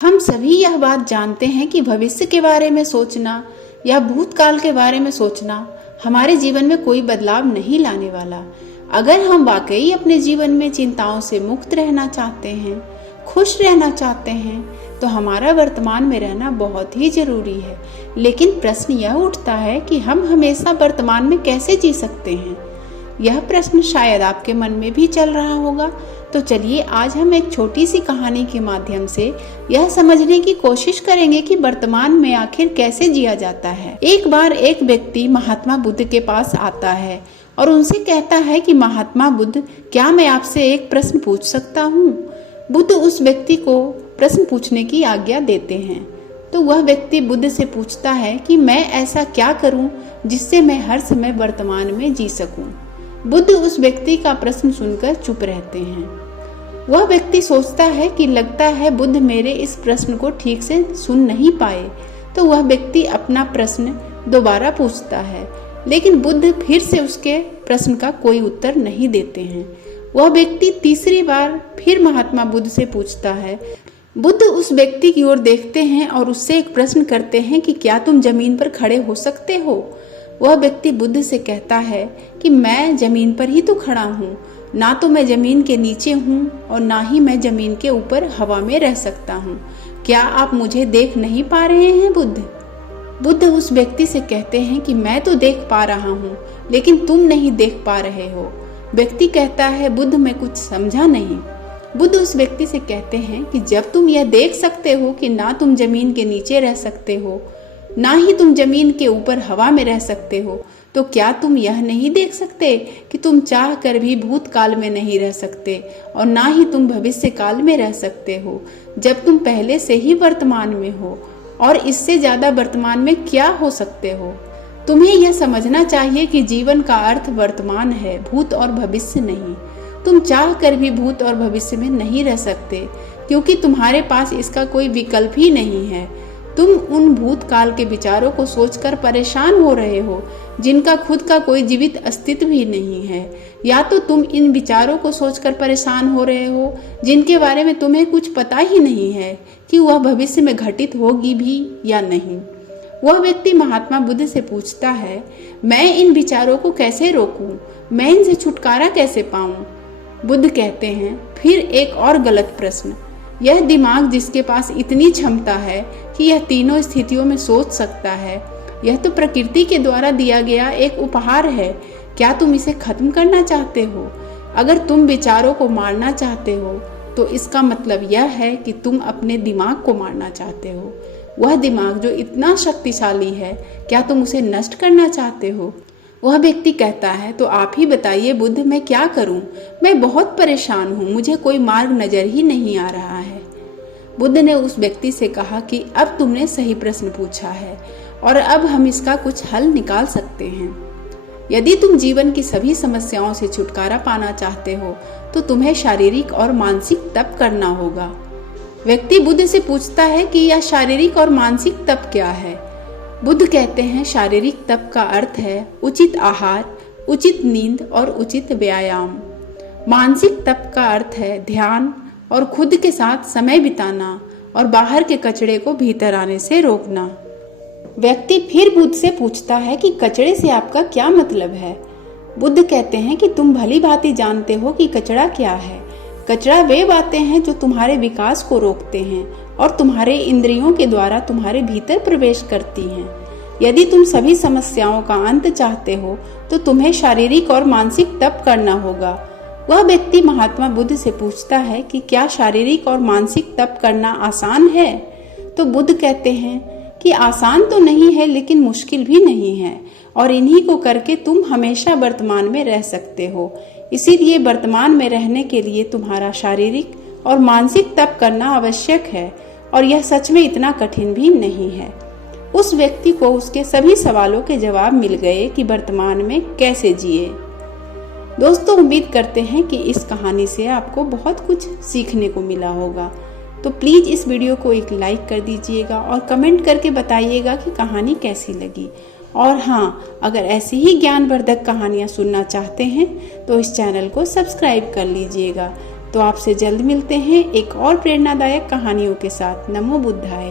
हम सभी यह बात जानते हैं कि भविष्य के बारे में सोचना या भूतकाल के बारे में सोचना हमारे जीवन में कोई बदलाव नहीं लाने वाला। अगर हम वाकई अपने जीवन में चिंताओं से मुक्त रहना चाहते हैं, खुश रहना चाहते हैं, तो हमारा वर्तमान में रहना बहुत ही जरूरी है। लेकिन प्रश्न यह उठता है कि हम हमेशा वर्तमान में कैसे जी सकते हैं। यह प्रश्न शायद आपके मन में भी चल रहा होगा। तो चलिए आज हम एक छोटी सी कहानी के माध्यम से यह समझने की कोशिश करेंगे कि वर्तमान में आखिर कैसे जिया जाता है। एक बार एक व्यक्ति महात्मा बुद्ध के पास आता है और उनसे कहता है कि महात्मा बुद्ध, क्या मैं आपसे एक प्रश्न पूछ सकता हूँ? बुद्ध उस व्यक्ति को प्रश्न पूछने की आज्ञा देते हैं। तो वह व्यक्ति बुद्ध से पूछता है कि मैं ऐसा क्या करूं जिससे मैं हर समय वर्तमान में जी सकूं। बुद्ध उस व्यक्ति का प्रश्न सुनकर चुप रहते हैं। वह व्यक्ति सोचता है कि लगता है बुद्ध मेरे इस प्रश्न को ठीक से सुन नहीं पाए। तो वह व्यक्ति अपना प्रश्न दोबारा पूछता है, लेकिन बुद्ध फिर से उसके प्रश्न का कोई उत्तर नहीं देते हैं। वह व्यक्ति तीसरी बार फिर महात्मा बुद्ध से पूछता है। बुद्ध उस व्यक्ति की ओर देखते हैं और उससे एक प्रश्न करते हैं कि क्या तुम जमीन पर खड़े हो सकते हो? वह व्यक्ति बुद्ध से कहता है कि मैं जमीन पर ही तो खड़ा हूँ, ना तो मैं जमीन के नीचे हूँ और ना ही मैं जमीन के ऊपर हवा में रह सकता हूँ। क्या आप मुझे देख नहीं पा रहे हैं बुद्ध? बुद्ध उस व्यक्ति से कहते हैं कि मैं तो देख पा रहा हूँ, लेकिन तुम नहीं देख पा रहे हो। व्यक्ति कहता है, बुद्ध मैं कुछ समझा नहीं। बुद्ध उस व्यक्ति से कहते हैं कि जब तुम यह देख सकते हो कि ना तुम जमीन के नीचे रह सकते हो, ना ही तुम जमीन के ऊपर हवा में रह सकते हो, तो क्या तुम यह नहीं देख सकते कि तुम चाह कर भी भूतकाल में नहीं रह सकते और ना ही तुम भविष्य काल में रह सकते हो, जब तुम पहले से ही वर्तमान में हो? और इससे ज्यादा वर्तमान में क्या हो सकते हो? तुम्हें यह समझना चाहिए कि जीवन का अर्थ वर्तमान है, भूत और भविष्य नहीं। तुम चाह कर भी भूत और भविष्य में नहीं रह सकते, क्योंकि तुम्हारे पास इसका कोई विकल्प ही नहीं है। तुम उन भूतकाल के विचारों को सोचकर परेशान हो रहे हो जिनका खुद का कोई जीवित अस्तित्व भी नहीं है, या तो तुम इन विचारों को सोचकर परेशान हो रहे हो जिनके बारे में तुम्हें कुछ पता ही नहीं है कि वह भविष्य में घटित होगी भी या नहीं। वह व्यक्ति महात्मा बुद्ध से पूछता है, मैं इन विचारों को कैसे रोकूं? मैं इनसे छुटकारा कैसे पाऊं? बुद्ध कहते हैं, फिर एक और गलत प्रश्न। यह दिमाग जिसके पास इतनी क्षमता है कि यह तीनों स्थितियों में सोच सकता है, यह तो प्रकृति के द्वारा दिया गया एक उपहार है। क्या तुम इसे खत्म करना चाहते हो? अगर तुम विचारों को मारना चाहते हो तो इसका मतलब यह है कि तुम अपने दिमाग को मारना चाहते हो। वह दिमाग जो इतना शक्तिशाली है, क्या तुम उसे नष्ट करना चाहते हो? वह व्यक्ति कहता है, तो आप ही बताइए बुद्ध, मैं क्या करूं? मैं बहुत परेशान हूं, मुझे कोई मार्ग नजर ही नहीं आ रहा है। बुद्ध ने उस व्यक्ति से कहा कि अब तुमने सही प्रश्न पूछा है और अब हम इसका कुछ हल निकाल सकते हैं। यदि तुम जीवन की सभी समस्याओं से छुटकारा पाना चाहते हो तो तुम्हें शारीरिक और मानसिक तप करना होगा। व्यक्ति बुद्ध से पूछता है कि यह शारीरिक और मानसिक तप क्या है? बुद्ध कहते हैं, शारीरिक तप का अर्थ है उचित आहार, उचित नींद और उचित व्यायाम। मानसिक तप का अर्थ है ध्यान और खुद के साथ समय बिताना और बाहर के कचरे को भीतर आने से रोकना। व्यक्ति फिर बुद्ध से पूछता है कि कचरे से आपका क्या मतलब है? बुद्ध कहते हैं कि तुम भली भांति जानते हो कि कचरा क्या है। कचरा वे बातें हैं जो तुम्हारे विकास को रोकते हैं और तुम्हारे इंद्रियों के द्वारा तुम्हारे भीतर प्रवेश करती हैं। यदि तुम सभी समस्याओं का अंत चाहते हो तो तुम्हें शारीरिक और मानसिक तप करना होगा। वह व्यक्ति महात्मा बुद्ध से पूछता है कि क्या शारीरिक और मानसिक तप करना आसान है? तो बुद्ध कहते हैं कि आसान तो नहीं है, लेकिन मुश्किल भी नहीं है, और इन्हीं को करके तुम हमेशा वर्तमान में रह सकते हो। इसीलिए वर्तमान में रहने के लिए तुम्हारा शारीरिक और मानसिक तप करना आवश्यक है, और यह सच में इतना कठिन भी नहीं है। उस व्यक्ति को उसके सभी सवालों के जवाब मिल गए कि वर्तमान में कैसे जिए। दोस्तों, उम्मीद करते हैं कि इस कहानी से आपको बहुत कुछ सीखने को मिला होगा। तो प्लीज़ इस वीडियो को एक लाइक कर दीजिएगा और कमेंट करके बताइएगा कि कहानी कैसी लगी। और हाँ, अगर ऐसी ही ज्ञानवर्धक कहानियाँ सुनना चाहते हैं तो इस चैनल को सब्सक्राइब कर लीजिएगा, तो आपसे जल्द मिलते हैं एक और प्रेरणादायक कहानियों के साथ। नमो बुद्धाय।